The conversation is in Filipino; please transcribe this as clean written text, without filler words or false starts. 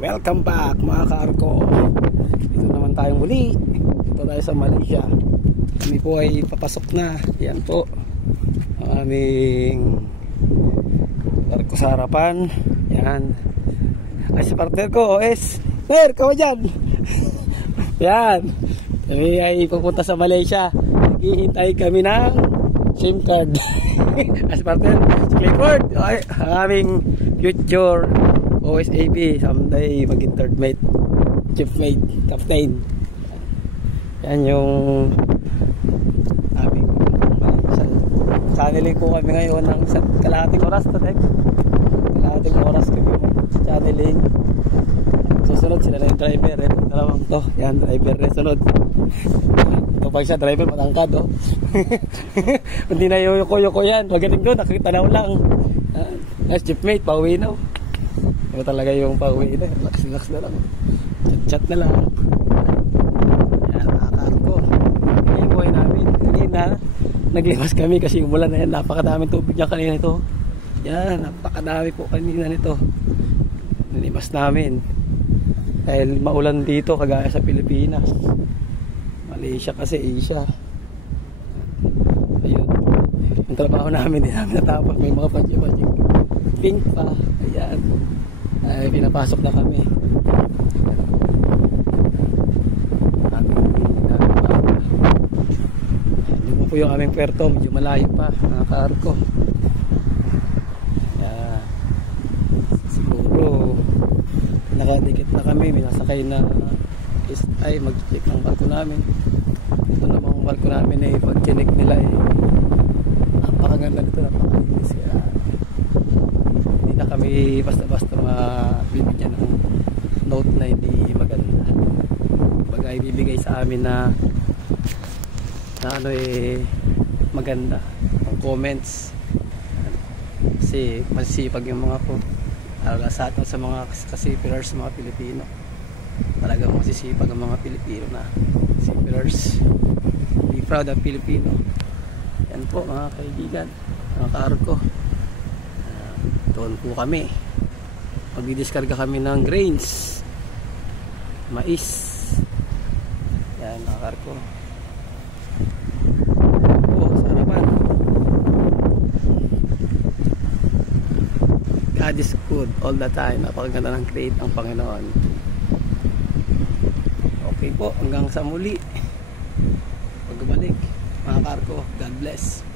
Welcome back mga ka-arko. Ito naman tayong muli. Ito tayo sa Malaysia. Kami po ay papasok na. Yan po ang aming arko sa harapan. Yan. Ay si partner ko, OS. Sir, kawa dyan. Yan. Kami ay pupunta sa Malaysia. Naghihintay kami ng SIM card. As partner, si Clifford. Ay, ang aming future OSAB, someday maging third mate, chief mate, captain. Yan yung aming channeling po kami ngayon ng kalahating oras to next. Kalahating oras kami channeling. Susunod sila na yung driver, dalawang to. Yan, driver na sunod. Ito pa siya, driver matangkad oh. Hindi na yoko-yoko yan. Magaling doon, nakitanaw lang. Yes, chief mate, pauwi na. Ito talaga yung pauwi na. Relax na lang. Chat na lang. Yan, nakaka-arko. Ito yung buhay namin. Kanina, naglimas kami kasi umulan na yan. Napakadaming tubig niya kanina ito. Yan, napakadami po kanina nito. Nalimas namin. Dahil maulan dito kagaya sa Pilipinas. Malaysia kasi Asia. Ayun. Yung trabaho namin din namin natapos. May mga pajik-pajik. Pink pa. Ayan. Ay, pinapasok na kami. Ayan po yung aming puerto. Medyo malayo pa. Mga ka-arko. Ayan. Siguro nakadikit na kami. May nasakay na ay mag-check ng barko namin. Ito namang barko namin eh. Pag-check nila eh. Napakaganda nito. Napakalinis kaya hindi na kami basta-basta mabibigyan ng note na hindi maganda. Bagay bibigay sa amin na ano eh maganda ang comments kasi masisipag yung mga ko sa atin sa mga seafarers, mga Pilipino. Talagang masisipag ang mga Pilipino na seafarers. Be proud of Filipino. Yan po mga kaibigan, mga ka-arko. Doon po kami. Magdidiskarga kami ng grains, mais. Yan mga ka-arko. Sa harapan. God is good all the time. Napakaganda ng create ng Panginoon. Okay po, hanggang sa muli. Pagbalik mga ka-arko, God bless.